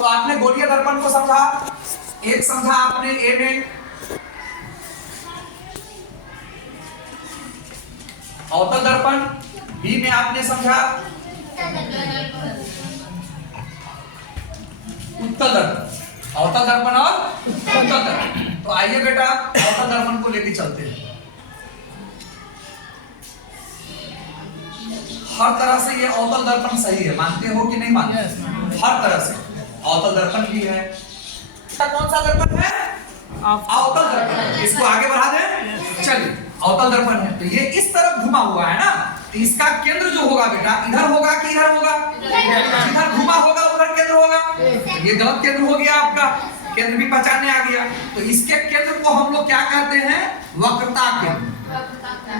तो आपने गोलीय दर्पण को समझा, एक समझा आपने ए में, अवतल दर्पण बी में आपने समझा उत्तल दर्पण, अवतल दर्पण और उत्तल दर्पण। तो आइए बेटा अवतल दर्पण को लेके चलते हैं। हर तरह से ये अवतल दर्पण सही है, मानते हो कि नहीं मानते? हर तरह से अवतल दर्पण भी है। कौन सा दर्पण है? अवतल दर्पण। इसको आगे बढ़ा दें, चलिए अवतल दर्पण है तो ये इस तरफ घुमा हुआ है ना, तो इसका केंद्र जो होगा बेटा इधर होगा कि इधर होगा? इधर घुमा होगा उधर केंद्र होगा। ये गलत केंद्र हो गया आपका, केंद्र भी पहचानने आ गया। तो इसके केंद्र को हम लोग क्या कहते हैं? वक्रता केंद्र,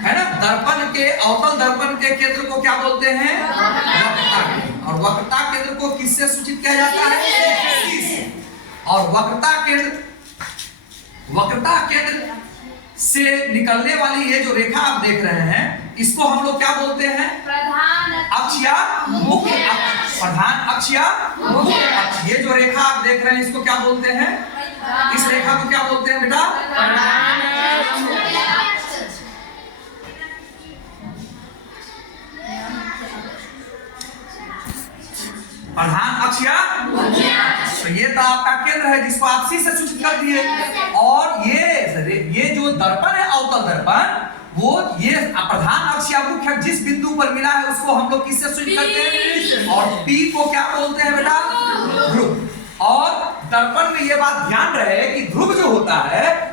है ना। दर्पण के अवतल दर्पण के केंद्र को क्या बोलते हैं? वक्रता केंद्र। और वक्रता केंद्र को किससे सूचित किया जाता है? सी से। और वक्रता केंद्र से निकलने वाली ये जो रेखा आप देख रहे हैं इसको हम लोग क्या बोलते हैं? प्रधान अक्ष या मुख्य अक्ष। प्रधान अक्ष या मुख्य अक्ष। ये जो रेखा आप देख रहे हैं इसको क्या बोलते हैं? इस रेखा को क्या बोलते हैं बेटा? प्रधान अक्ष या मुख्य अक्ष। तो ये तो आपका केंद्र है जिसको आप सी से सूचित कर दिए। और ये जो दर्पण है अवतल दर्पण, वो ये प्रधान अक्ष या मुख्य अक्ष जिस बिंदु पर मिला है उसको हम लोग किससे सूचित करते हैं? और पी को क्या बोलते हैं बेटा? ध्रुव। और दर्पण में ये बात ध्यान रहे कि ध्रुव जो होता है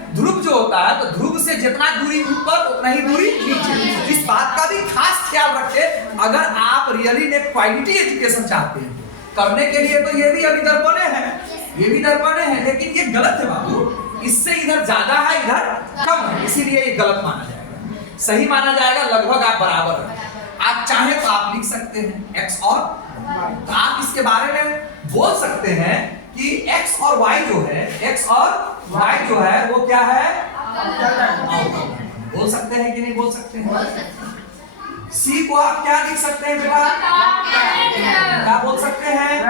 तो ध्रुव से जितना दूरी ऊपर उतना ही दूरी नीचे। इस बात का भी खास ख्याल रखें अगर आप रियली में क्वालिटी एजुकेशन चाहते हैं करने के लिए। तो ये भी अभी दर्पणे हैं, लेकिन ये गलत है बाबू। इससे इधर ज्यादा है इधर कम है, इसीलिए ये गलत माना जाएगा। सही माना जाएगा लगभग आप बराबर है। आप चाहे तो आप लिख सकते हैं x और तो आप इसके बारे में बोल सकते हैं कि x और y जो है वो क्या है? बोल सकते हैं कि नहीं बोल सकते हैं? सी को आप क्या लिख सकते हैं बेटा? क्या बोल सकते हैं?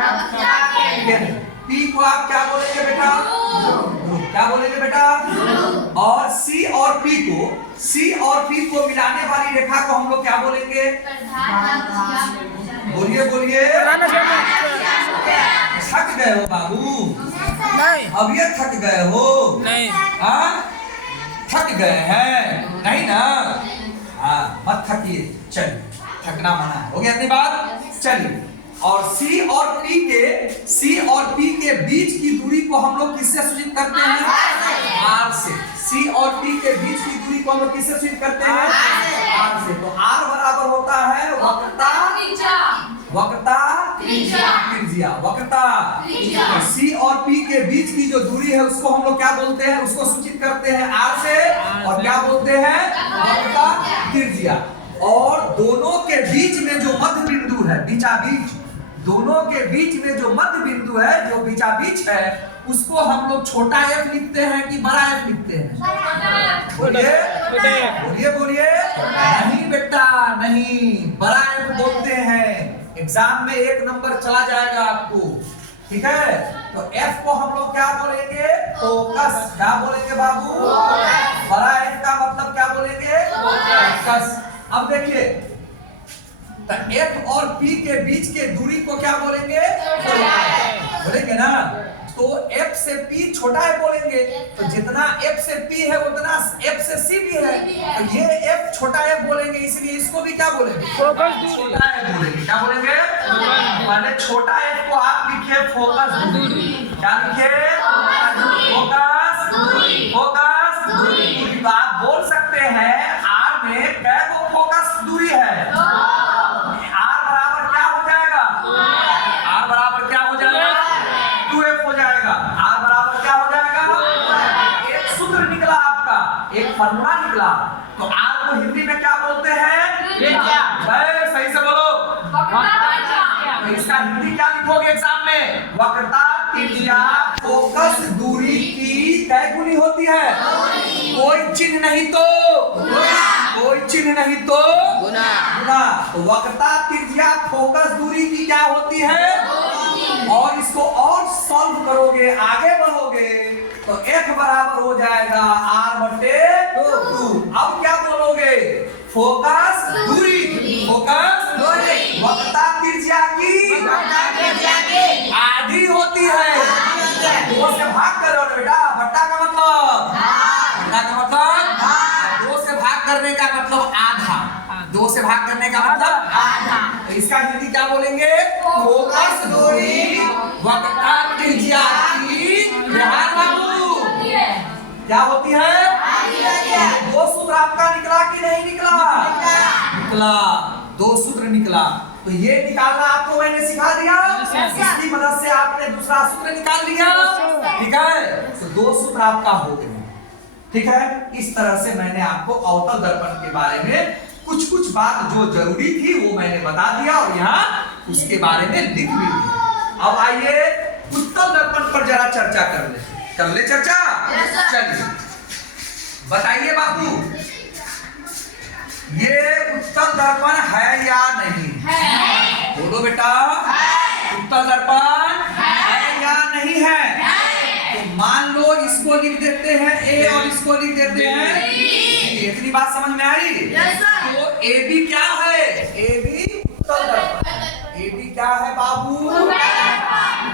पी को आप क्या बोलेंगे बेटा? क्या बोलेंगे बेटा? और सी और पी को मिलाने वाली रेखा को हम लोग क्या बोलेंगे? बोलिए। थक गए हो बाबू? नहीं। अब ये थक गए हो? नहीं। थक गए हैं नहीं ना? मत थकिए, चलिए थकना मना है। हो गया इतनी बात? चलिए। और सी और पी के बीच की दूरी को हम लोग किससे सूचित करते हैं? आर से। सी और पी के बीच की दूरी को हम लोग किससे सूचित करते हैं? आर से। तो आर बराबर होता है वक्रता त्रिज्या। सी और पी के बीच की जो दूरी है उसको हम लोग क्या बोलते हैं? उसको सूचित करते हैं आर से। और क्या बोलते हैं? वक्रता त्रिज्या। और दोनों के बीच में जो मध्य बिंदु है, दोनों के बीच में जो मध्य बिंदु है, जो बीच है, उसको हम लोग छोटा f लिखते हैं कि बड़ा f लिखते हैं? बोलिए। नहीं बेटा नहीं, बड़ा f बोलते हैं। एग्जाम में 1 नंबर चला जाएगा आपको, ठीक है? तो f को हम लोग क्या बोलेंगे? फोकस। क्या बोलेंगे बाबू? बड़ा f का मतलब क्या बोलेंगे? फोकस। अब देखिए तो F और P के बीच के दूरी को क्या बोलेंगे? बोलेंगे ना। तो F से P छोटा है बोलेंगे, तो जितना F से P है उतना F से C भी है। तो ये F छोटा F बोलेंगे, इसलिए इसको भी क्या बोलेंगे? छोटा F बोलेंगे। क्या बोलेंगे? माने छोटा F को आप लिखिए फोकस दूरी। क्या लिखिए? फोकस दूरी। तो आप बोल सकते हैं R में कै गो फोकस दूरी है? एक फॉर्मूला निकला। तो आर को हिंदी में क्या बोलते हैं? सही से बोलो। तो इसका हिंदी क्या लिखोगे एग्जाम में? वक्रता त्रिज्या फोकस दूरी की कै गुनी होती है? कोई चिन्ह नहीं तो गुना। तो वक्रता त्रिज्या फोकस दूरी की क्या होती है? और इसको और करोगे, आगे बढ़ोगे तो F बराबर हो जाएगा R बटे 2। अब क्या बोलोगे? फोकस दूरी, फोकस दूरी वक्रता त्रिज्या की आधी होती है। 2 से भाग करो ना बेटा, बट्टा का मतलब, बट्टा का मतलब 2 से भाग करने का मतलब आधा, 2 से भाग करने का मतलब आधा। तो इसका हिंदी क्या बोलेंगे? फोकस दूरी वक्रता त्रिज्या की, ध्यान बाबू, क्या होती है? 2 सूत्र आपका निकला कि नहीं निकला? निकला, 2 सूत्र निकला। तो ये निकालना आपको मैंने सिखा दिया, इसकी मदद से आपने दूसरा सूत्र निकाल लिया, ठीक है? तो 2 सूत्र आपका हो गए, ठीक है? इस तरह से मैंने आपको अवतल दर्पण के बारे में कुछ बात जो जरूरी थी वो मैंने बता दिया और यहाँ उसके बारे में लिख भी दिया। अब आइए उत्तल दर्पण पर जरा चर्चा कर ले चर्चा। चलिए बताइए बाबू, ये उत्तल दर्पण है या नहीं है? बोलो बेटा, उत्तल दर्पण है या नहीं है? तो मान लो इसको लिख देते हैं A और इसको लिख देते हैं B। इतनी बात समझ में आई? तो AB क्या है? AB उत्तल दर्पण। AB क्या है बाबू?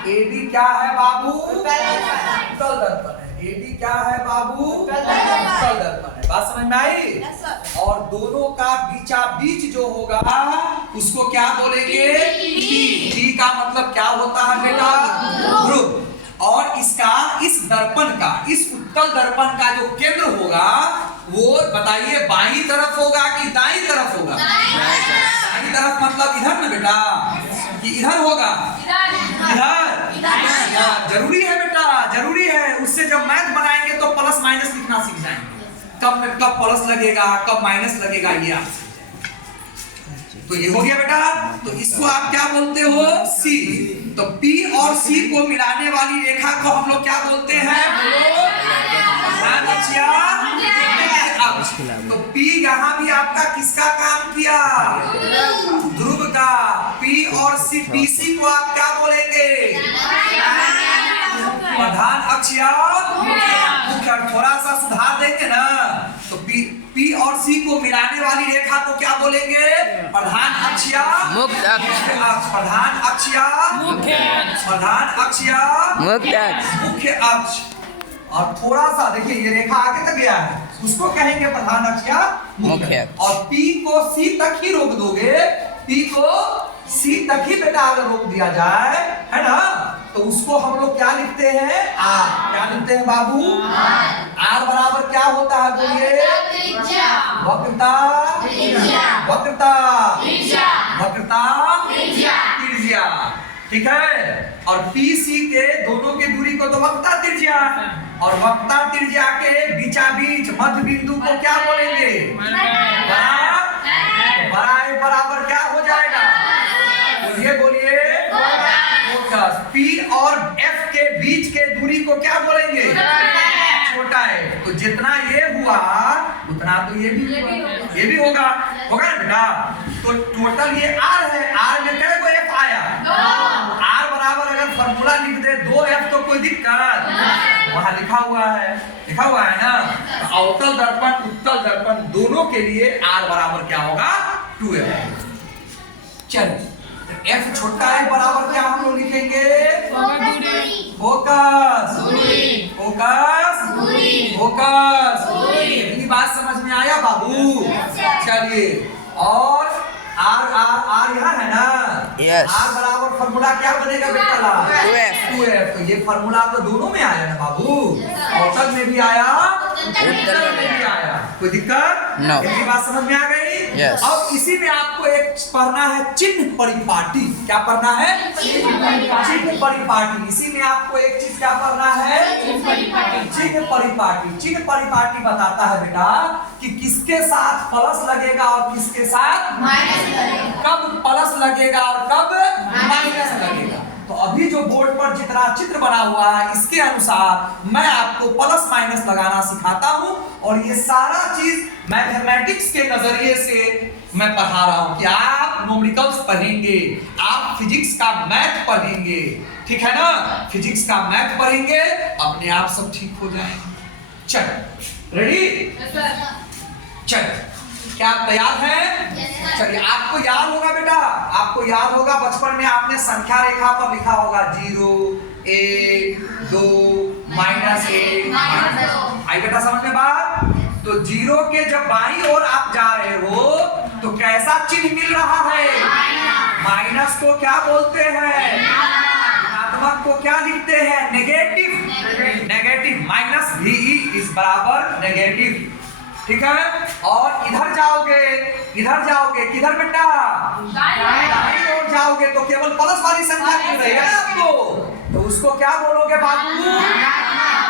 AB क्या है बाबू? उत्तल दर्पण है। AB क्या है बाबू? उत्तल दर्पण है। बात समझ में आई? और दोनों का बीचा बीच जो होगा उसको क्या बोलेंगे? T का मतलब क्या होता है बेटा? ध्रुव। और इसका, इस दर्पण का, इस उत्तल दर्पण का जो केंद्र होगा वो बताइए बाईं तरफ होगा कि दाईं तरफ होगा? दाईं तरफ मतलब इधर ना बेटा, कि इधर होगा? इधर। जरूरी है बेटा, जरूरी है। उससे जब मैथ बनाएंगे तो प्लस माइनस लिखना सीख जाएंगे, कब प्लस लगेगा कब माइनस लगेगा ये आप सीख जाएंगे। तो ये हो गया बेटा। तो इसको आप क्या बोलते हो? C। तो P और C को मिलाने वाली रेखा को हम लोग क्या बोलते हैं? बोलो। तो P यहाँ भी आपका किसका काम किया? ध्रुव का। P और C, PC को आप क्या बोलेंगे? प्रधान अक्ष या मुख्य। थोड़ा सा सुधार देंगे ना तो P और C को मिलाने वाली रेखा को क्या बोलेंगे? प्रधान अक्ष या मुख्य अक्ष। प्रधान अक्ष या मुख्य अक्ष। प्रधान अक्ष या मुख्य अक्ष। और थोड़ा सा देखिए ये रेखा आगे तक गया है, उसको कहेंगे प्रधान अक्ष या मुख्य। और P को C तक ही रोक दोगे, P को C तक ही बेटा अगर रोक दिया जाए, है ना, तो उसको हम लोग क्या लिखते हैं? R। क्या लिखते हैं बाबू? R बराबर क्या होता है? बोलिए। वक्रता वक्रता वक्रता त्रिज्या, ठीक है? और PC के दोनों के दूरी को तो वक्रता त्रिज्या, और वक्रता त्रिज्या के बीचा बीच मध्य बिंदु को क्या बोलेंगे? बराबर क्या हो जाएगा? बोलिए बोलिए। फोकस। P और F के बीच के दूरी को क्या बोलेंगे? छोटा है। तो जितना ये हुआ उतना तो ये भी होगा ना बेटा? तो टोटल ये R है। R में कितने को F आया? R बराबर अगर फॉर्मूला लिख दे 2F तो कोई दिक्कत? वहां लिखा हुआ है ना। तो अवतल दर्पण उत्तल दर्पण दोनों के लिए R बराबर क्या होगा? 2F। चलिए F छोटा है बराबर क्या हम लोग लिखेंगे? Focus focus focus. इतनी बात समझ में आया बाबू? चलिए, और R यहाँ है ना? Yes. R बराबर फॉर्मूला क्या बनेगा बेटा? 2F। तो ये फॉर्मूला तो दोनों में आया ना बाबू? औसत में भी आया, उत्तर में भी आया। कोई दिक्कत? No. इतनी बात समझ में आ गई? Yes. अब इसी में आपको एक पढ़ना है चिन्ह परिपाटी। क्या पढ़ना है? चिन्ह परिपाटी। इसी में आपको एक चीज क्या पढ़ना है? चिन्ह परिपाटी। चिन्ह परिपाटी बताता है बेटा कि किसके साथ प्लस लगेगा और किसके साथ माइनस लगेगा, कब प्लस लगेगा और कब माइनस लगेगा। तो अभी जो बोर्ड पर जितना चित्र बना हुआ है इसके अनुसार मैं आपको प्लस माइनस लगाना सिखाता हूं, और ये सारा चीज मैथमेटिक्स के नजरिए से मैं पढ़ा रहा हूं कि आप न्यूमेरिकल्स पढ़ेंगे, आप फिजिक्स का मैथ पढ़ेंगे, ठीक है ना? फिजिक्स का मैथ पढ़ेंगे, अपने आप सब ठीक हो जाएंगे। चल रेडी? चल, क्या आप तैयार हैं? चलिए, आपको याद होगा बेटा, आपको याद होगा बचपन में आपने संख्या रेखा पर लिखा होगा 0, 1, 2, -1, आई बेटा समझ में बात? तो 0 के जब बाईं ओर आप जा रहे हो तो कैसा चिन्ह मिल रहा है? माइनस को क्या बोलते हैं? ऋणात्मक को क्या लिखते हैं? Negative. Negative, minus VE is बराबर नेगेटिव, ठीक है? और इधर जाओगे, किधर बेटा? दाईं ओर जाओगे तो केवल प्लस वाली संख्या मिल रही है आपको, तो उसको क्या बोलोगे बाबू?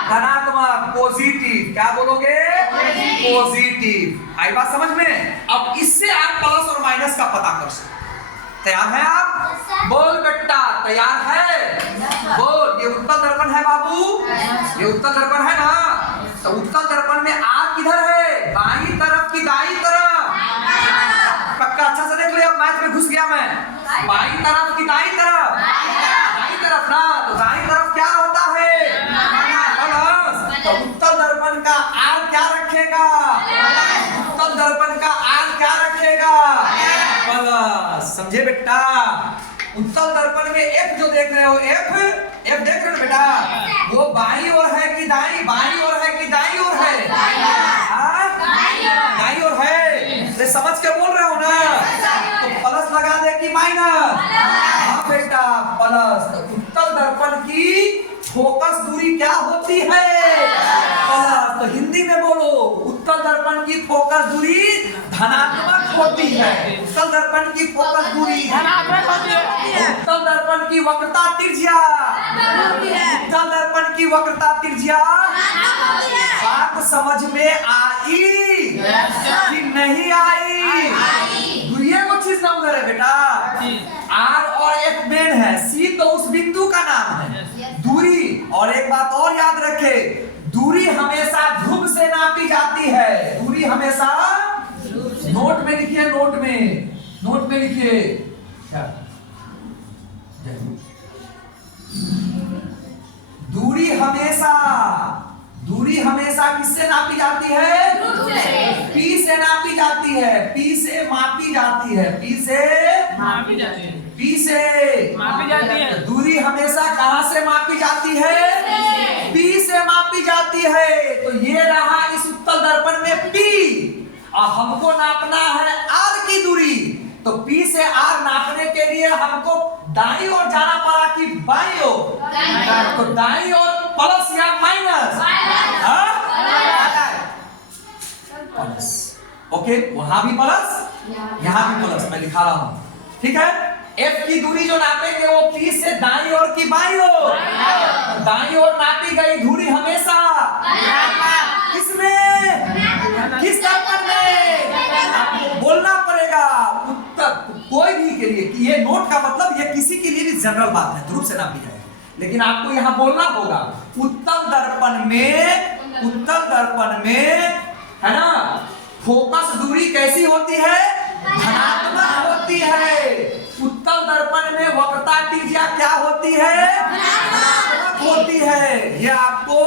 धनात्मक, पॉजिटिव। क्या बोलोगे? पॉजिटिव। आई बात समझ में? अब इससे आप प्लस और माइनस का पता कर सकते। तैयार है आप? बोल बेटा, तैयार है? बोल। ये उत्तल दर्पण है बाबू, ये उत्तल दर्पण है ना? तो उत्तल दर्पण में आप किधर है? बाईं तरफ की दाईं तरफ? पक्का अच्छा से देख ले, अब मैथ में घुस गया मैं। बाईं तरफ की दाईं तरफ? दाईं तरफ ना? तो दाईं तरफ क्या होता है? प्लस। तो उत्तल दर्पण का आर क्या रखेगा? उत्तल दर्पण का आर क्या रखेगा? प्लस। समझे बेटा? उत्तल दर्पण में F जो देख रहे हो, F देख रहे हो बेटा, वो बाईं ओर है कि दाईं? बाईं ओर है कि दाईं ओर है? दाईं ओर है। तो समझ के बोल रहे हो ना? तो प्लस लगा दे कि माइनस? हाँ बेटा, प्लस। तो उत्तल दर्पण की फोकस दूरी क्या होती है? प्लस। तो हिंदी में बोलो, उत्तल दर्पण की फोकस दूरी धनात्मक होती है। उत्तल दर्पण की फोकस दूरी धनात्मक होती है। उत्तल दर्पण की वक्रता त्रिज्या, उत्तल दर्पण की वक्रता त्रिज्या। बात समझ में आई कि नहीं आई? दूरिये को चीज ना उधर है बेटा। R और F मेन है, C तो उस बिंदु का नाम है। दूरी, और एक बात और याद रखे, दूरी हमेशा ध्रुव से नापी जाती है। दूरी हमेशा, नोट में लिखिए, नोट में लिखिए। दूरी हमेशा किससे नापी जाती है? P से नापी जाती है। P से मापी जाती है। दूरी हमेशा कहां से मापी जाती है? P से मापी जाती है। तो ये रहा इस उत्तल दर्पण में P, और हमको नापना है R की दूरी। तो P से R नापने के लिए हमको दाईं ओर जाना पड़ा कि बाईं ओर? तो दाईं ओर प्लस या माइनस? प्लस। ओके, वहां भी प्लस, यहां भी प्लस, मैं लिखा रहा हूं, ठीक है? F की दूरी जो नापेंगे वो P से दाईं ओर की बाईं ओर? दाईं ओर नापी गई दूरी हमेशा किसमें? किस दर्पण में? आपको बोलना पड़ेगा। उत्तर कोई भी के लिए, ये नोट का मतलब ये किसी के लिए भी जनरल बात है, ध्रुव से नापी जाए, लेकिन आपको यहां बोलना होगा उत्तल दर्पण में है ना, फोकस दूरी कैसी होती है? धनात्मक होती है। उत्तल दर्पण में वक्रता त्रिज्या क्या होती है? धनात्मक होती है। ये आपको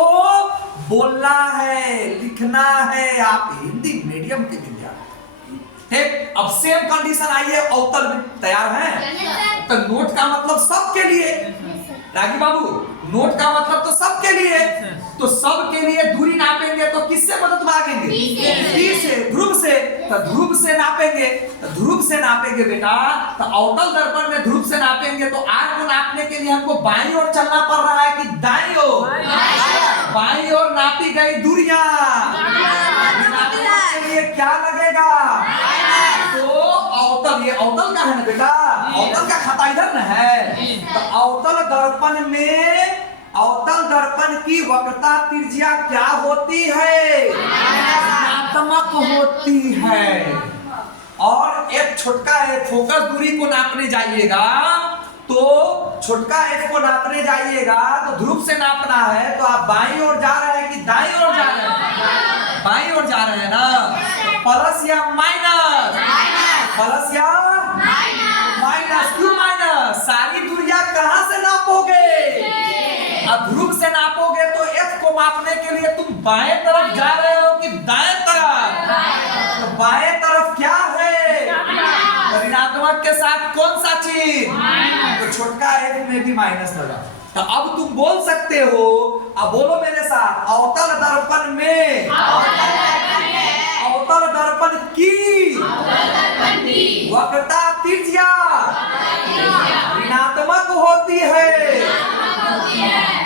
बोलना है, लिखना है। आप हिंदी मीडियम के विद्यार्थी, ठीक? अब सेम कंडीशन आइए अवतल में। तैयार हैं? तो नोट का मतलब सबके लिए, रागी बाबू, नोट का मतलब तो सबके लिए। तो सबके लिए दूरी नापेंगे तो किससे मदद मांगेंगे? P से, ध्रुव से। तो ध्रुव से नापेंगे, तो ध्रुव से नापेंगे बेटा। तो अवतल दर्पण में ध्रुव से नापेंगे तो R को नापने के लिए हमको बाईं ओर चलना पड़ रहा है कि दाईं ओर? बाईं ओर नापी गई दूरियां, नापने के लिए क्या लगेगा? तो अवतल, ये अवतल का है ना बेटा, अवतल का खाता इधर न है। तो अवतल दर्पण की वक्रता त्रिज्या क्या होती है? धनात्मक होती है। और एक छोटका है, फोकस दूरी को नापने जाइएगा तो छोटका F को नापने जाइएगा तो ध्रुव से नापना है। तो आप बाईं ओर जा रहे हैं कि दाईं ओर जा रहे हैं? बाईं ओर जा रहे हैं ना? प्लस या माइनस? प्लस या माइनस? क्यों माइनस? सारी दूरियां कहां से नापोगे? ध्रुव से नापोगे तो F को मापने के लिए तुम बाएं तरफ जा रहे हो कि दाएं तरफ? तो बाएं तरफ क्या है? ऋणात्मक के साथ कौन सा चीज? तो छोटका F में भी माइनस लगा। तो अब तुम बोल सकते हो, अब बोलो मेरे साथ, अवतल दर्पण में, अवतल दर्पण की वक्रता त्रिज्या ऋणात्मक होती है।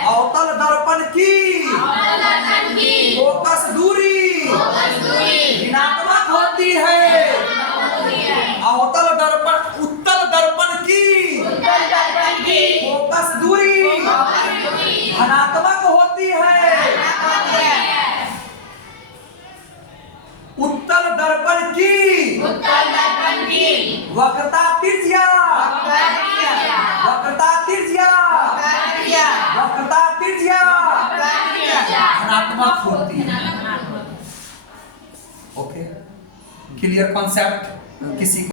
अवतल दर्पण की फोकस दूरी ऋणात्मक होती है। अवतल दर्पण, उत्तल दर्पण की फोकस दूरी धनात्मक होती है। उत्तल दर्पण की वक्रता त्रिज्या, वक्रता त्रिज्या, वक्रता त्रिज्या धनात्मक होती है। Okay, clear concept? किसी